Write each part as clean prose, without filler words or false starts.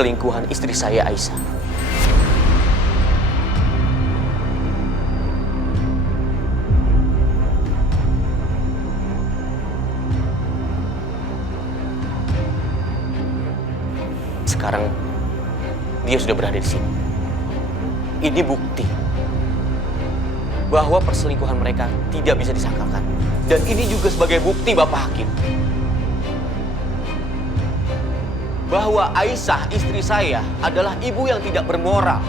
perselingkuhan istri saya, Aisyah. Sekarang dia sudah berada di sini. Ini bukti bahwa perselingkuhan mereka tidak bisa disangkalkan. Dan ini juga sebagai bukti, Bapak Hakim, bahwa Aisyah, istri saya, adalah ibu yang tidak bermoral.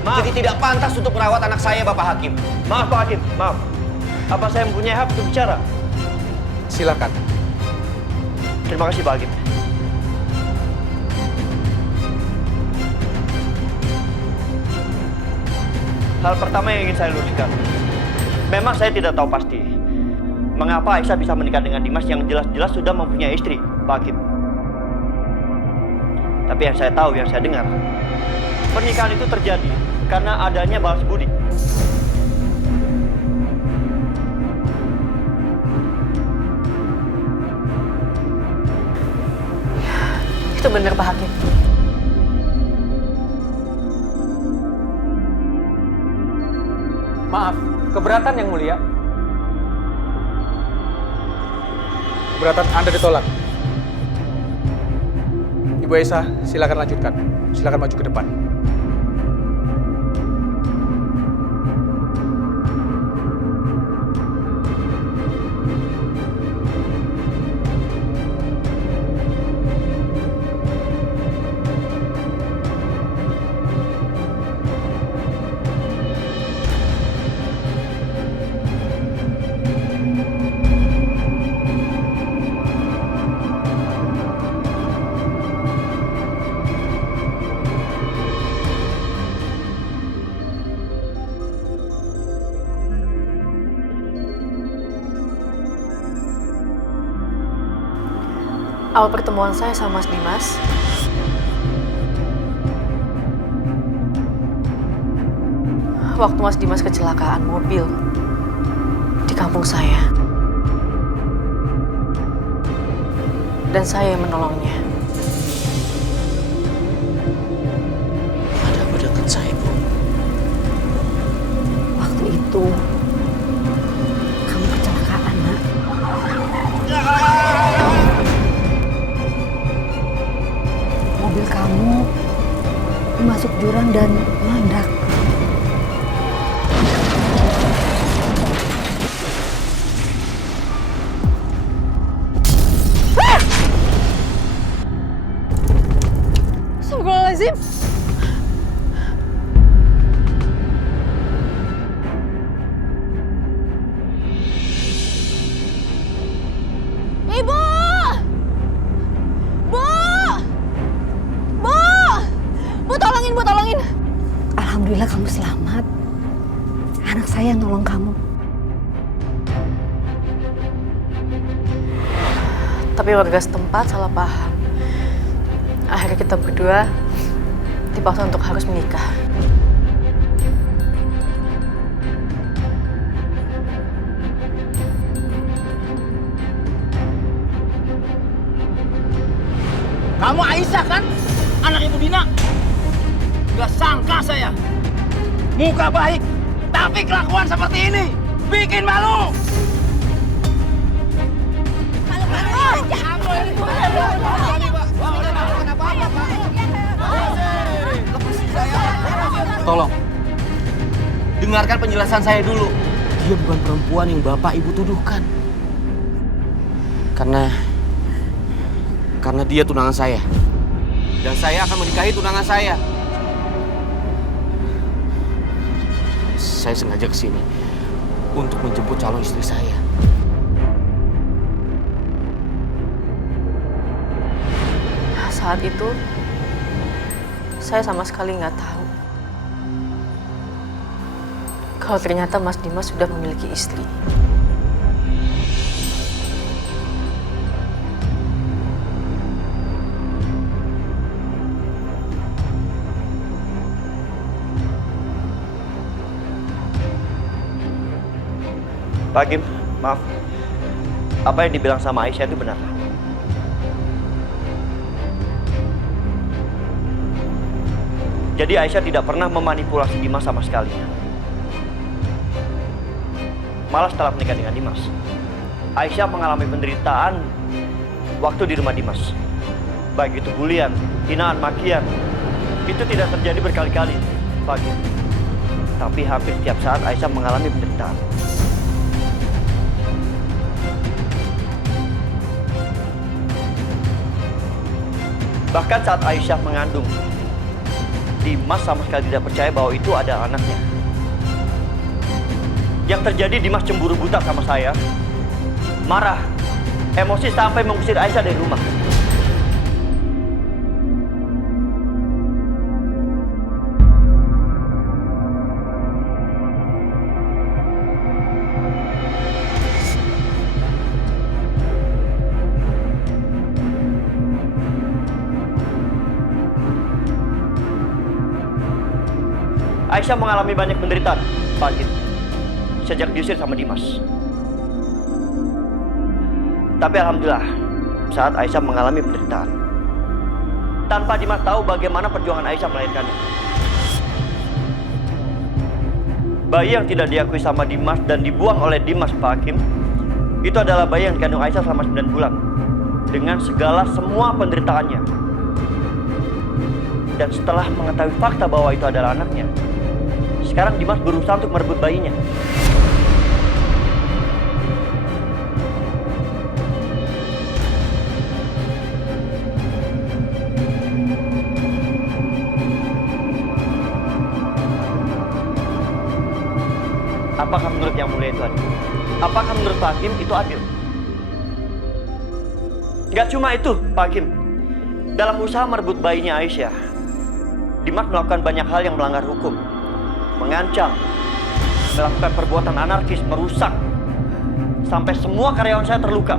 Maaf. Jadi tidak pantas untuk merawat anak saya, Bapak Hakim. Maaf, Pak Hakim, maaf. Apa saya mempunyai hak untuk bicara? Silakan. Terima kasih, Pak Hakim. Hal pertama yang ingin saya luruskan, memang saya tidak tahu pasti mengapa Aisyah bisa menikah dengan Dimas yang jelas-jelas sudah mempunyai istri, Pak Hakim. Tapi yang saya tahu, yang saya dengar, pernikahan itu terjadi karena adanya balas budi. Itu benar, Pak Hakim. Maaf, keberatan yang mulia. Keberatan Anda ditolak. Ibu Aisyah, silakan lanjutkan. Silakan maju ke depan. Awal pertemuan saya sama Mas Dimas, waktu Mas Dimas kecelakaan mobil di kampung saya. Dan saya yang menolongnya. Ada apa dengan saya, Bu? Waktu itu kamu kecelakaan, Nak. Mobil kamu masuk jurang dan meledak. Astagfirullahaladzim. Ibu! Bu! Bu! Bu, tolongin, Bu, tolongin. Alhamdulillah kamu selamat. Anak saya yang nolong kamu. Tapi warga setempat salah paham. Akhirnya kita berdua dipaksa untuk harus menikah. Kamu Aisyah kan? Anak Ibu Dina? Gak sangka saya. Muka baik, tapi kelakuan seperti ini bikin malu. Tolong, dengarkan penjelasan saya dulu. Dia bukan perempuan yang Bapak Ibu tuduhkan. Karena dia tunangan saya. Dan saya akan menikahi tunangan saya. Saya sengaja kesini untuk menjemput calon istri saya. Saat itu, saya sama sekali nggak tahu kalau ternyata Mas Dimas sudah memiliki istri. Pak Hakim, maaf. Apa yang dibilang sama Aisyah itu benar. Jadi Aisyah tidak pernah memanipulasi Dimas sama sekali. Malah setelah menikah dengan Dimas, Aisyah mengalami penderitaan waktu di rumah Dimas. Baik itu bulian, hinaan, makian. Itu tidak terjadi berkali-kali, Pak Hakim. Tapi hampir setiap saat Aisyah mengalami penderitaan. Bahkan saat Aisyah mengandung, Dimas sama sekali tidak percaya bahwa itu adalah anaknya. Yang terjadi, Dimas cemburu buta sama saya, marah, emosi sampai mengusir Aisyah dari rumah. Aisyah mengalami banyak penderitaan, Pak Hakim, sejak diusir sama Dimas. Tapi alhamdulillah, saat Aisyah mengalami penderitaan, tanpa Dimas tahu bagaimana perjuangan Aisyah melahirkannya. Bayi yang tidak diakui sama Dimas dan dibuang oleh Dimas, Pak Hakim, itu adalah bayi yang dikandung Aisyah selama 9 bulan. Dengan semua penderitaannya. Dan setelah mengetahui fakta bahwa itu adalah anaknya, sekarang Dimas berusaha untuk merebut bayinya. Apakah menurut Yang Mulia itu adil? Apakah menurut Pak Hakim itu adil? Gak cuma itu, Pak Hakim. Dalam usaha merebut bayinya Aisyah, Dimas melakukan banyak hal yang melanggar hukum. Mengancam, melakukan perbuatan anarkis, merusak, sampai semua karyawan saya terluka.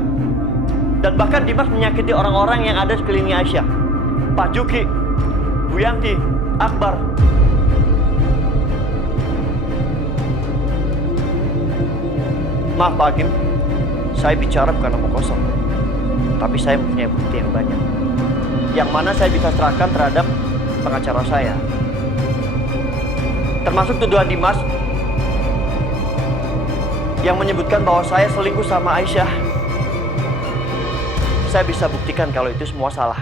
Dan bahkan Dimas menyakiti orang-orang yang ada di sekelilingnya Aisyah. Pak Juki, Bu Yanti, Akbar. Maaf Pak Hakim, saya bicara bukan omong kosong. Tapi saya mempunyai bukti yang banyak, yang mana saya bisa serahkan terhadap pengacara saya. Termasuk tuduhan Dimas yang menyebutkan bahwa saya selingkuh sama Aisyah. Saya bisa buktikan kalau itu semua salah.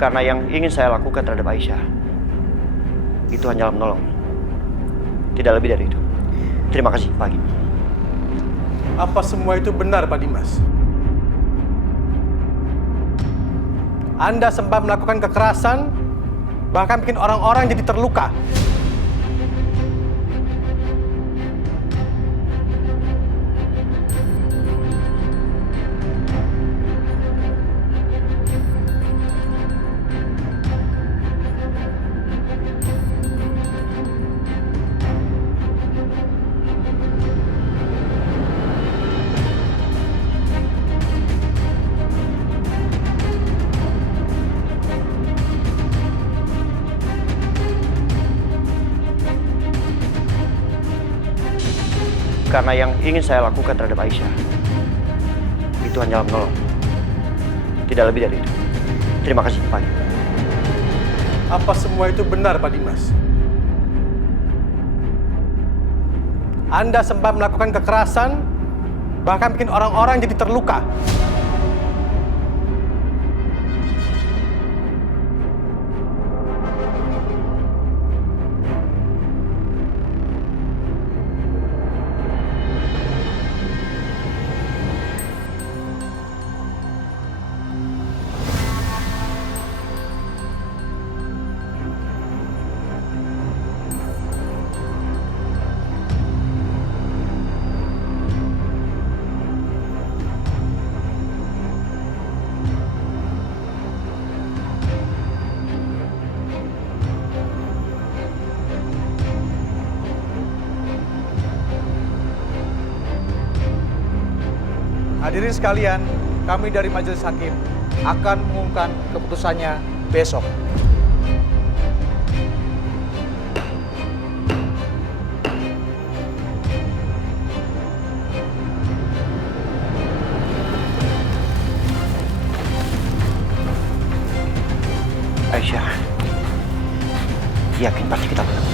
Karena yang ingin saya lakukan terhadap Aisyah itu hanyalah menolong. Tidak lebih dari itu. Terima kasih, Pak Hakim. Apa semua itu benar, Pak Dimas? Anda sempat melakukan kekerasan, bahkan bikin orang-orang jadi terluka. Karena yang ingin saya lakukan terhadap Aisyah itu hanyalah menolong. Tidak lebih dari itu. Terima kasih, Pak Hakim. Apa semua itu benar, Pak Dimas? Anda sempat melakukan kekerasan, bahkan bikin orang-orang jadi terluka. Hadirin sekalian, kami dari majelis hakim akan mengumumkan keputusannya besok. Aisyah, yakin pasti kita menang.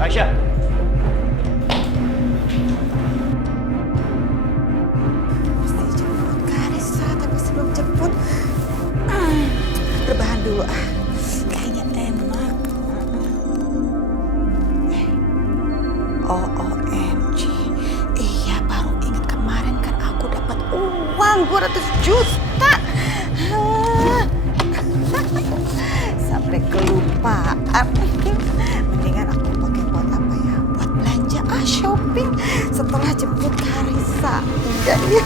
Aisyah. Mesti jemput Karissa, tapi sebelum jemput, rebahan dulu ah. Kayaknya enak. OMG, iya baru ingat kemarin kan aku dapat uang 200 juta. Sampai kelupaan. Mendingan aku pakai buat apa ya? Buat belanja shopping setelah jemput Karissa. Iya, iya.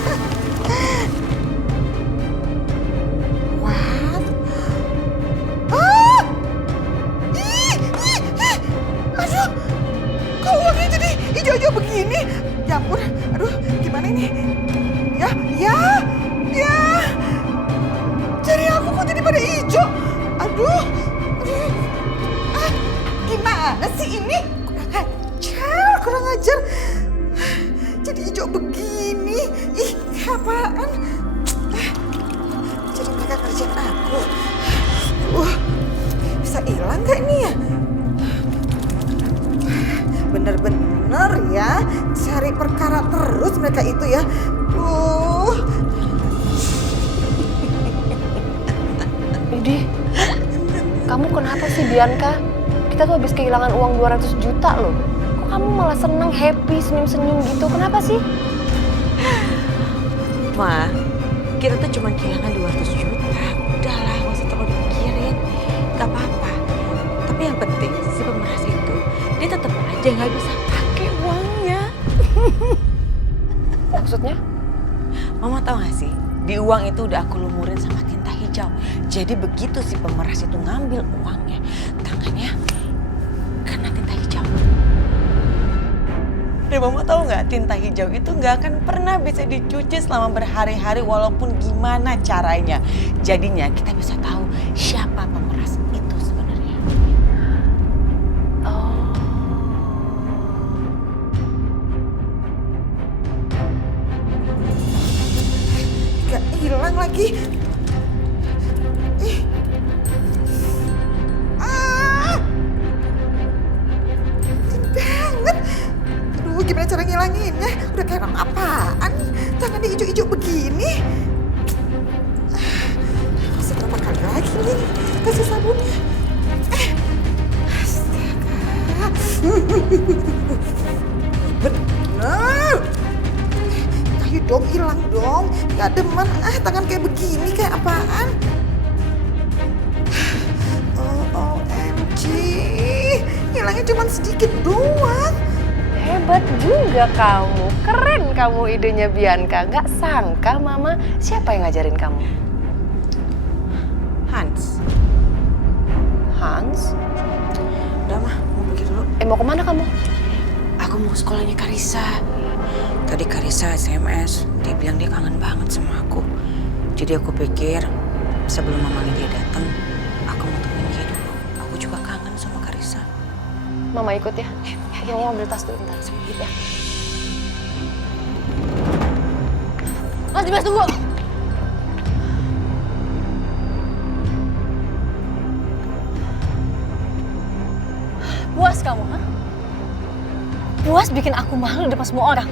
What? Ah! Ih, ih, ih. Aduh, kok uangnya jadi hijau-hijau begini? Ya ampun, aduh, gimana ini? Ya, ya, ya. Jari aku kok jadi pada hijau? Aduh, aduh. Ah, gimana sih ini? Kurang ajar. Jadi hijau begini. Ih, apaan? Jadi mereka kerjaan aku. Bisa hilang gak ini ya? Bener-bener ya, cari perkara terus mereka itu ya. Idi, kamu kenapa sih Bianca? Kita tuh habis kehilangan uang 200 juta loh. Kok kamu malah seneng, happy, senyum-senyum gitu? Kenapa sih? Ma, kita tuh cuma kehilangan 200 juta. Udahlah, gak usah terlalu dipikirin. Gak apa-apa. Tapi yang penting si pemeras itu, dia tetap aja gak bisa pakai uangnya. Maksudnya? Mama tahu gak sih? Di uang itu udah aku lumurin sama tinta hijau. Jadi begitu si pemeras itu ngambil uangnya, tangannya kena tinta hijau. Dan Mama tahu nggak, tinta hijau itu nggak akan pernah bisa dicuci selama berhari-hari walaupun gimana caranya. Jadinya kita bisa tahu siapa pemeras itu sebenarnya. Oh. Gak hilang lagi. Ih. Ah. Banget. Aduh, gimana cara ngilanginnya? Udah kayak orang apaan? Tangannya hijau-hijau begini. Masih berapa kali lagi nih kasih sabunnya? Astaga. Bener. Ayo dong, hilang dong. Gak demen, tangan kayak begini, kayak apaan? OMG, hilangnya cuma sedikit doang. Hebat juga kamu, keren kamu idenya Bianca. Gak sangka Mama, siapa yang ngajarin kamu? Hans. Hans? Udah mah, mau pergi dulu. Mau kemana kamu? Aku mau ke sekolahnya Karissa. Tadi Karissa SMS, dia bilang dia kangen banget sama aku. Jadi aku pikir sebelum mamanya dia datang, aku mau temenin dia dulu. Aku juga kangen sama Karissa. Mama ikut ya. Ya, Mama ambil tas dulu bentar. Sedikit ya. Mas Dimas, tunggu. Puas kamu, ha? Puas bikin aku malu di depan semua orang.